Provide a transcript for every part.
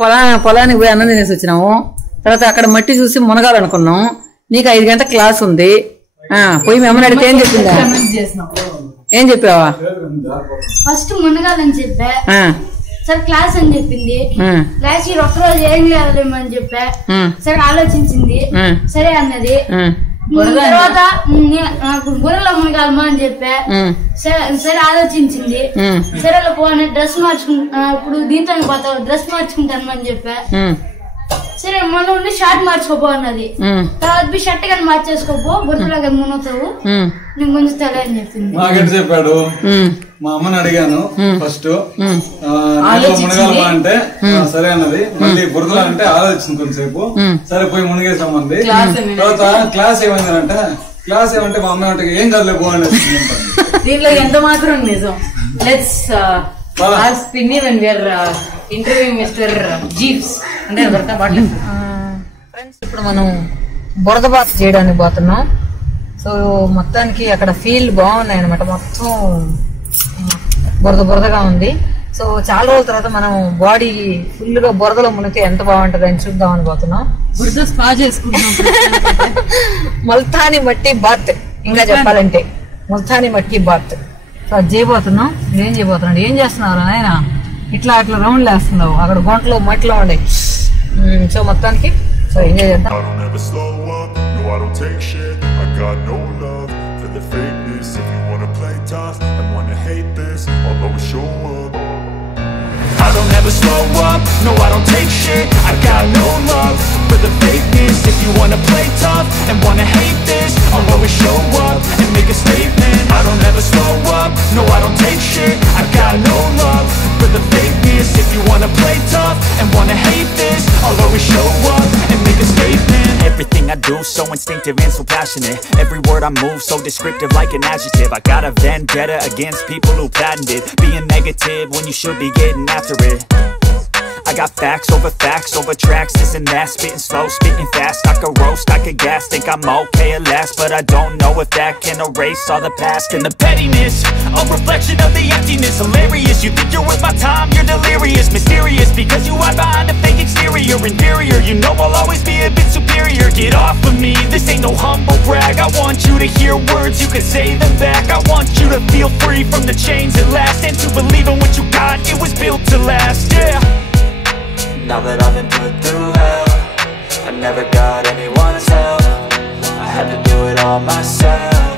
పొలానికి పోయి అన్నం తినేసి వచ్చినాము. తర్వాత అక్కడ మట్టి చూసి మునగాలనుకున్నాం. నీకు 5 గంటల క్లాస్ ఉంది. పోయి మీ అమ్మని అడిగితే ఏం చెప్పిందా? ఏం చెప్పావా? ఫస్ట్ మునగాలని చెప్పా. సరే క్లాస్ అని చెప్పింది. క్లాస్ ఒక్క రోజు ఏం చేయాలేమని చెప్పా. సరే ఆలోచించింది. సరే అన్నది. తర్వాత నాకు బుర్రలో మునగాలమా అని చెప్పా. సరే ఆలోచించింది. సరే పోనీ డ్రెస్ మార్చుకుంటా, ఇప్పుడు దీంతో పోతావు, డ్రెస్ మార్చుకుంటాను అని చెప్పా. సరే మనం ఉండి షర్ట్ మార్చుకోపో అన్నది. తర్వాత షర్ట్ కానీ మార్చేసుకోపో, బుర్రలో కానీ మునుగుతావు, నేను గుంజుతాలే అని చెప్పింది. నాకెట్ చెప్పాడు. మా అమ్మని అడిగాను ఫస్ట్ మునగాలమా అంటే సరే అన్నది. మళ్ళీ బురదలా అంటే ఆలోచించింది కొంతసేపు. సరే పోయి మునిగేసామంది. తర్వాత క్లాస్ ఏమైందంటే మా అమ్మ అంటే ఏం కదలే పోండి. దీంట్లో ఎంత మాత్రం నిజం. లెట్స్ ఆస్క్ పిన్ని when we are interviewing Mr. Jeeves. అంటే ఫ్రెండ్స్, ఇప్పుడు మనం బురద బాత్ చేయడానికి పోతున్నాం. సో మొత్తానికి అక్కడ ఫీల్ బాగున్నాయి అనమాట. మొత్తం బురదగా ఉంది. సో చాలా రోజుల తర్వాత మనం బాడీ ఫుల్ గా బురదలో మునిగితే ఎంత బాగుంటది అని చూద్దామని పోతున్నాం. బురద స్పా చేసుకుంటున్నాం. ముల్తానీ మట్టి బాత్, ఇంకా చెప్పాలంటే ముల్తానీ మట్టి బాత్. సో అది చేయబోతున్నాం. ఏం చేయబోతున్నాడు? ఏం చేస్తున్నారు ఆయన? ఇట్లా రౌండ్లు వేస్తున్నావు. అక్కడ గుంటలో మట్టిలో ఉండే. సో మొత్తానికి సో ఎంజాయ్ చేద్దాం. I don't ever slow up, no I don't take shit. I got no love for the fakeness. If you wanna play tough and wanna hate this, I'll always show up and make a statement. I don't ever slow up, no I don't take shit. I got no love for the fakeness. If you wanna play tough and wanna hate this, I'll always show up and make a statement. Everything I do so instinctive and so passionate. Every word I move so descriptive like an adjective. I got a vendetta against people who patented being negative when you should be getting after it. I got facts over tracks, this and that. Spitting slow, spitting fast. I could roast, I could gas. Think I'm okay at last, but I don't know if that can erase all the past. And the pettiness, a reflection of the emptiness. Hilarious, you think you're worth my time, you're delirious. Mysterious, because you hide behind a fake exterior. Inferior, you know I'll always be a bit superior. Get off of me, this ain't no humble brag. I want you to hear words, you can say them back. I want you to feel free from the chains at last, and to believe in what you got, it was built to last, yeah. Now that I've been put through hell, I never got anyone's help. I had to do it all myself.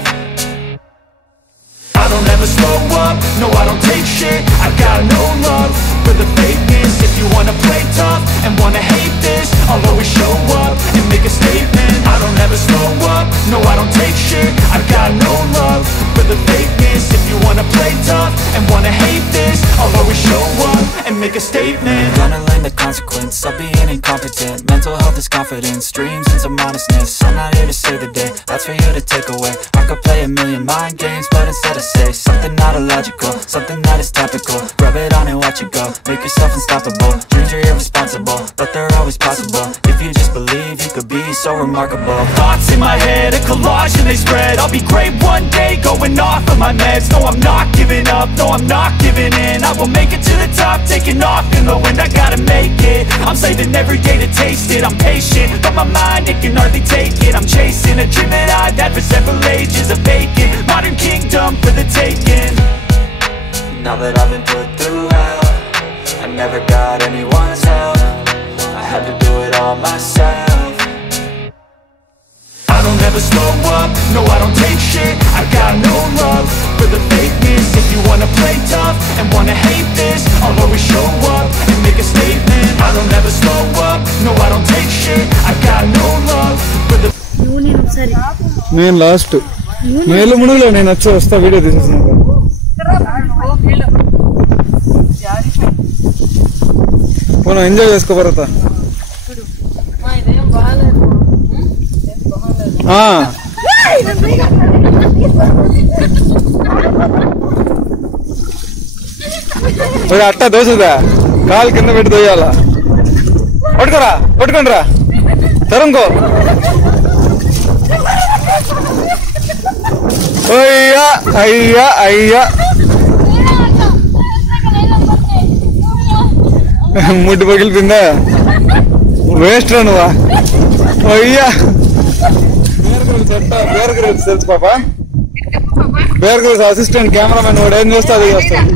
I don't ever slow up, no I don't take shit. I got no love for the fakeness. If you wanna play tough and wanna hate this, I'll always show up and make a statement. I don't ever slow up, no I don't take shit. I got no love for the fakeness. If you wanna play tough and wanna hate this, I'll always show up and make a statement. Gonna learn the consequence of being incompetent. Mental health is confidence, dreams and some honestness. I'm not here to save the day, that's for you to take away. I could play a million mind games, but instead I say something not illogical, something that is topical. Rub it on and watch it go, make yourself unstoppable. Dreams are irresponsible, but they're always possible. If you just believe, you could be so remarkable. Thoughts in my head, a collage and they spread. I'll be great one day, going off of my meds. No, I'm not giving up, no, I'm not giving in. I will make it to the top, taking off in the wind. I gotta make it, I'm saving every day to taste it. I'm patient, but my mind, it can hardly take it. I'm chasing a dream that I've had for several ages. A vacant, modern kingdom for the taking. Now that I've been put through hell, I never got anyone's help. I had to do it all myself. I don't ever slow up, no I don't take shit. I got no love for the fakeness. If you wanna play tough and wanna hate this, I'll always show up and make a statement. I don't ever slow up, no I don't take shit. I got no love for the. నేను last మేలు మునుగులో నేను వచ్చి వస్తా video తీసేసాను. పోనా enjoy చేసుకో భరత. అట్టా దోసుదా కాలు కింద పెట్టి దోయాలా. పట్టుకోరా, పట్టుకోండి రా, తరుంకో. అయ్యా అయ్యా అయ్యా ముడ్డు పగిలిపోయిందా? వేస్ట్ రా నువ్వా? అయ్యా బేర్ గ్రిల్స్ తెలుసు పాప? బేర్ గ్రిల్స్ అసిస్టెంట్ కెమెరామెన్ వాడు ఏం చేస్తా అది చేస్తాడు.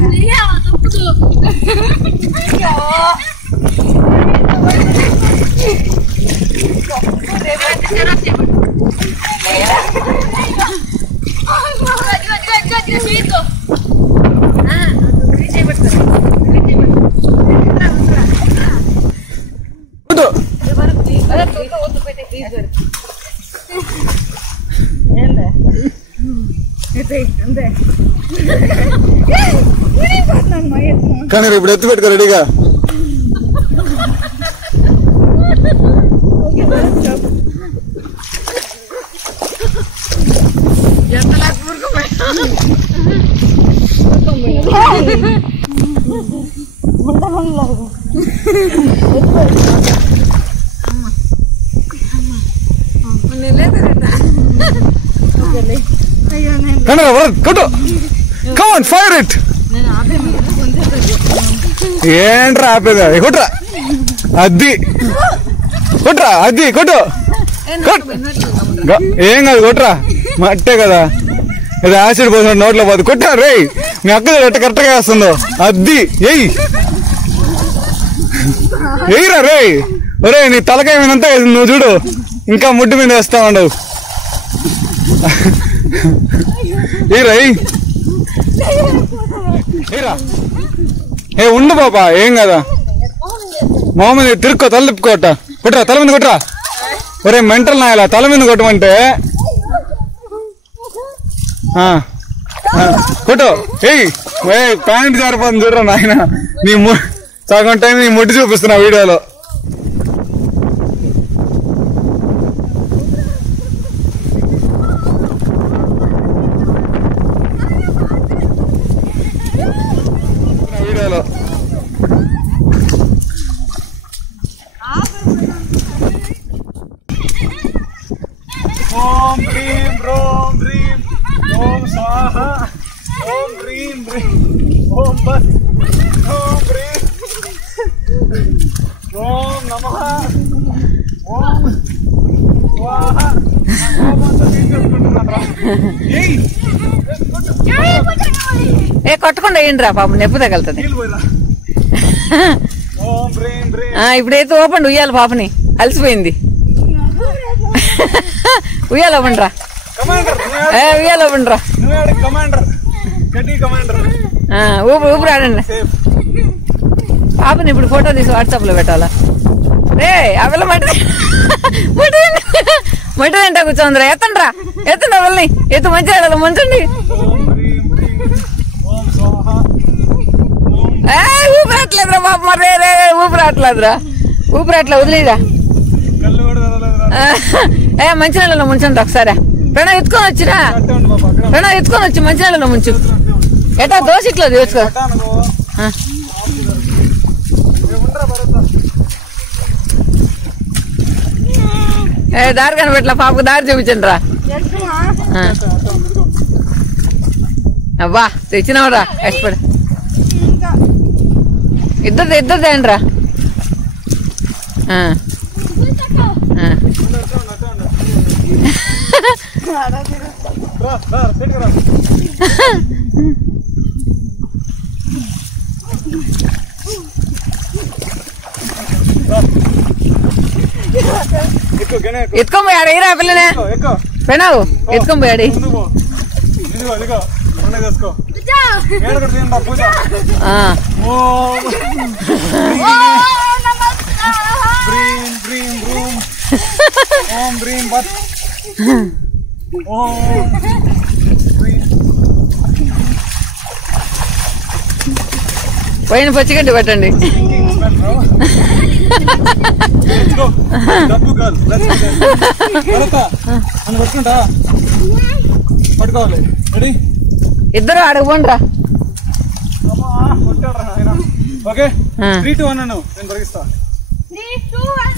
కానీ ఇప్పుడు ఎత్తు పెట్టుకో రెడీగా. కొట్టు, కమ్ ఆన్ ఫైర్ ఇట్. ఏంట్రా ఆపేదా? కొట్రా, అది కొట్రా, అది కొట్టు. ఏం కాదు కొట్రా, మట్టే కదా, ఇది యాసిడ్ పోసిన నోట్లో పోదు. కొట్టా రే, మీ అక్క ఎట్ట కరెక్ట్గా వేస్తుందో అది ఎయ్, ఎయ్యిరా రే. ఒరే నీ తలకాయ మీదంతా నువ్వు చూడు, ఇంకా ముడ్డు మీద వేస్తా ఉండవు. ఏరా ఏరా, ఏ ఉండు పాపా, ఏం కదా. మొహమ్మద్ తిరుక్కో, తల తిప్పుకోట. కొట్టరా, తల మీద కొట్టరా. ఒరే మెంటల్ నాయలా, తల మీద కొట్టమంటే కొట్టు. ఏయ్ ప్యాంట్ జారిపోతుంది చూడరా నాయన. నీ సగం టైం నీ ముడ్డు చూపిస్తున్నా వీడియోలో. ఓం హ్రీం రోం హ్రీం ఓం స్వాహ ఓం హ్రీం హ్రీం ఓం బస్ ఓం హ్రీం ఓం నమః ఓం స్వాహ. ఏ కొట్టకుండా ఏంటి రా పాపం, నొప్పి తగలుతుంది. ఇప్పుడైతే ఓపెన్ ఉయ్యాలి పాపని, అలసిపోయింది. ఉయ్యాలి ఓపెన్ రా, ఉయ్యాలి ఓపెన్ రా. ఊపిరి ఆడండి. పాపని ఇప్పుడు ఫోటో తీసి వాట్సాప్ లో పెట్టాలా? రే అవిల మట్టి మట్టి తింటా కూర్చోందిరా. ఎత్తండి రా, ఎత్తండి అవల్ని, ఎత్తు మంచిగా మంచండి. ఊపిరాట్లేదురా పాప, మరి ఊపిరాట్లేదురా, ఊపిరాట్లే వదిలేదా. మంచినీళ్ళలో ముంచండి ఒకసారి. ప్రణవ్ ఎత్తుకొని వచ్చిరా, ప్రణవ్ ఎత్తుకొని వచ్చి మంచినీళ్ళలో ముంచు. ఎటా దోశ ఇట్లా తీసుకో. దారి కనిపెట్టలా పాపకు, దారి చూపించండి రా. అబ్బా తెచ్చినావురా, కష్టపడి. ఇద్దరు తేండి రా. ఎత్తుకోబోయాడు ఏరా పిల్లనే. ప్రణవ్ ఎత్తుకోబోయాడు. పైన పచ్చిగడ్డి పెట్టండి. ఇద్దరు అడగపోండి రా. ఓకే 3, 2, 1 నేను పరిగిస్తా. 3, 2, 1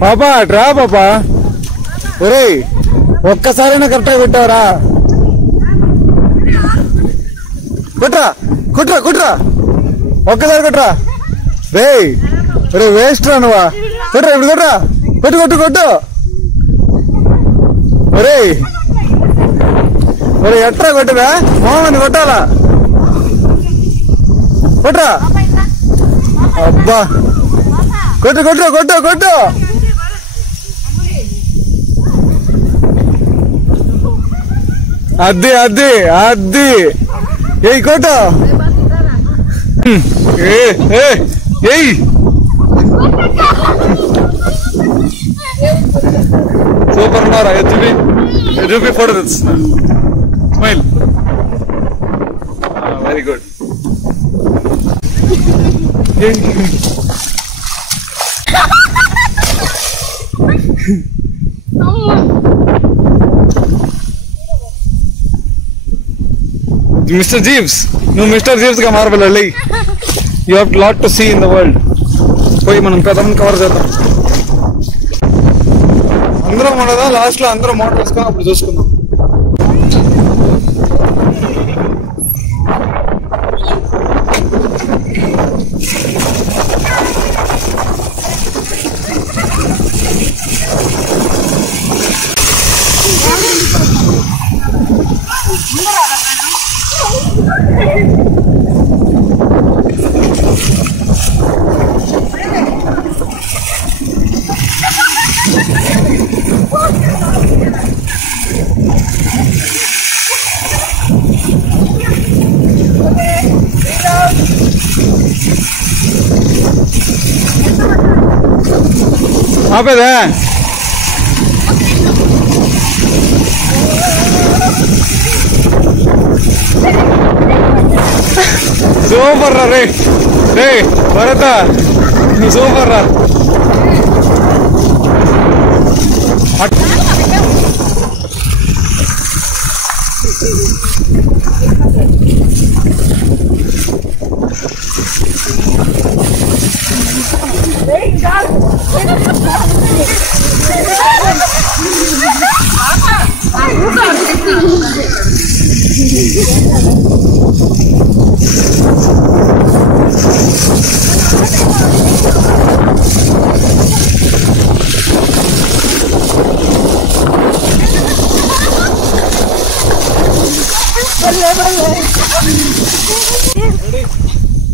పాపా రా పాపా. ఒరే ఒక్కసారైనా కరెక్ట్గా కొట్టావరా? కొట్రా కొట్రా కొట్రా, ఒక్కసారి కొట్రా. రే రే వేస్ట్ రా నువ్వా. కొట్రా ఇప్పుడు కొట్రా, కొట్టు కొట్టు కొట్టు. ఒరే ఒరే ఎట్రా కొట్టురా, మామని కొట్టాలా? కొట్రా. అబ్బా కొట్టు కొట్టు కొట్టు కొట్టు. అది అది అది ఏయ్ కొట్టు. ఏయ్ సూపర్ ఉన్నారా? చూపి ఫోటో తెస్తున్నా. Smile. Very good. Mister Jeeves, నువ్వు మిస్టర్ జీవ్స్ గా మారబడాలి. You have lot to see in the world. పోయి మనం పెద్దమని కవర్ చేద్దాం. అందరం ఉండదా లాస్ట్ లో? అందరం మోటార్ వేసుకొని అప్పుడు చూసుకుందాం. ఆపేదా? సూపర్ రా రే. రే భరత నువ్వు సూపర్ రా.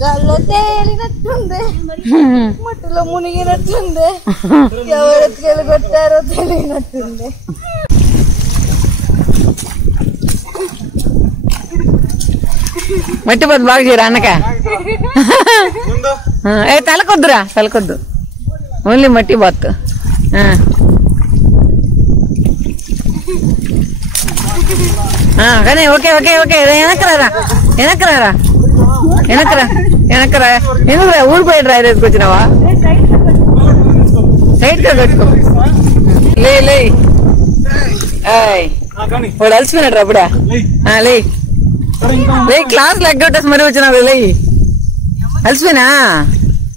గాల్లో తేలినట్లుంది, మట్టిలో మునిగినట్లుంది, ఎవరు కొట్టారో తెలియనట్టుంది. మట్టి బద్దు బాగా చేయరా అన్నక. ఏ తలకొద్దురా, తలకొద్దు, ఓన్లీ మట్టి బాత్. కానీ ఓకే ఓకే ఓకే. వెనకరారా వెనకరారా వెనకరా వెనకరా. ఎందుకురా ఊడిపోయాడు రైతుకు వచ్చినావా? సైడ్ గా కట్టుకో. లే లే వాడు అలసిపోయినాడు అప్పుడా. లే లే క్లాస్ లెగ్గొట్టేసి మరీ వచ్చినావు. లే అలసిపోయినా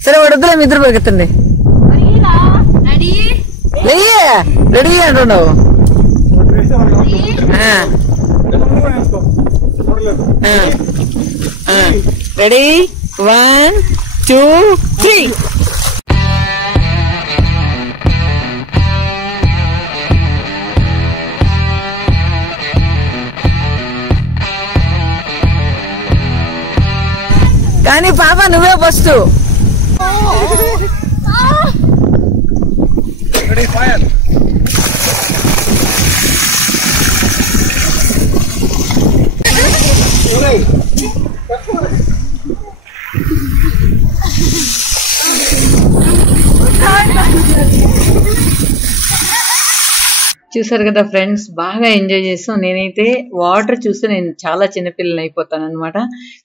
సరే వాడు వద్దులే, మీ ఇద్దరు పోగెత్తండి. లే రెడీ అంటున్నావు. రెడీ 1 2 3. కానీ పాప నువ్వే ఫస్ట్. చూసారు కదా ఫ్రెండ్స్, బాగా ఎంజాయ్ చేస్తాం. నేనైతే వాటర్ చూస్తే నేను చాలా చిన్నపిల్లలు అయిపోతాను అనమాట.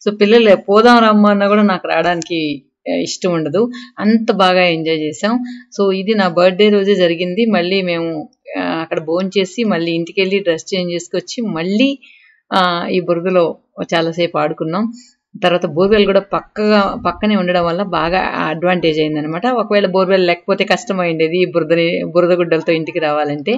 సో పిల్లలు పోదాం రమ్మన్నా కూడా నాకు రావడానికి ఇష్టం ఉండదు, అంత బాగా ఎంజాయ్ చేసాం. సో ఇది నా బర్త్డే రోజే జరిగింది. మళ్ళీ మేము అక్కడ భోంచేసి మళ్ళీ ఇంటికి వెళ్ళి డ్రెస్ చేంజ్ చేసుకొచ్చి మళ్ళీ ఈ బురదలో చాలాసేపు ఆడుకున్నాం. తర్వాత బోర్వెల్ కూడా పక్కనే ఉండడం వల్ల బాగా అడ్వాంటేజ్ అయిందనమాట. ఒకవేళ బోర్వెల్ లేకపోతే కష్టం అయిండేది బురద గుడ్డలతో ఇంటికి రావాలంటే.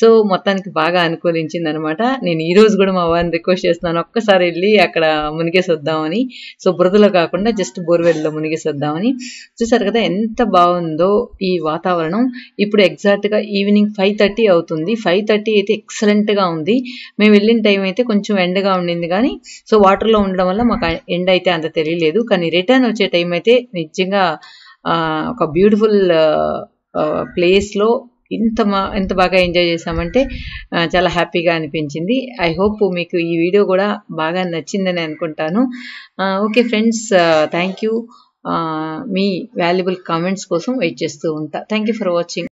సో మొత్తానికి బాగా అనుకూలించింది అనమాట. నేను ఈ రోజు కూడా మా వారిని రిక్వెస్ట్ చేస్తున్నాను, ఒక్కసారి వెళ్ళి అక్కడ మునిగేసి వద్దామని. సో బురదలో కాకుండా జస్ట్ బోర్వెల్లో మునిగేసి వద్దామని. చూసారు కదా ఎంత బాగుందో ఈ వాతావరణం. ఇప్పుడు ఎగ్జాక్ట్గా ఈవినింగ్ 5:30 అవుతుంది. 5:30 అయితే ఎక్సలెంట్గా ఉంది. మేము వెళ్ళిన టైం అయితే కొంచెం ఎండగా ఉండింది, కానీ సో వాటర్లో ఉండడం వల్ల మాకు ఎండ్ అయితే అంత తెలియలేదు. కానీ రిటర్న్ వచ్చే టైం అయితే నిజంగా ఒక బ్యూటిఫుల్ ప్లేస్లో ఎంత బాగా ఎంజాయ్ చేసామంటే చాలా హ్యాపీగా అనిపించింది. ఐ హోప్ మీకు ఈ వీడియో కూడా బాగా నచ్చిందని అనుకుంటాను. Okay friends, thank you. Me valuable comments కోసం వెయిట్ చేస్తూ ఉంటా. Thank you for watching.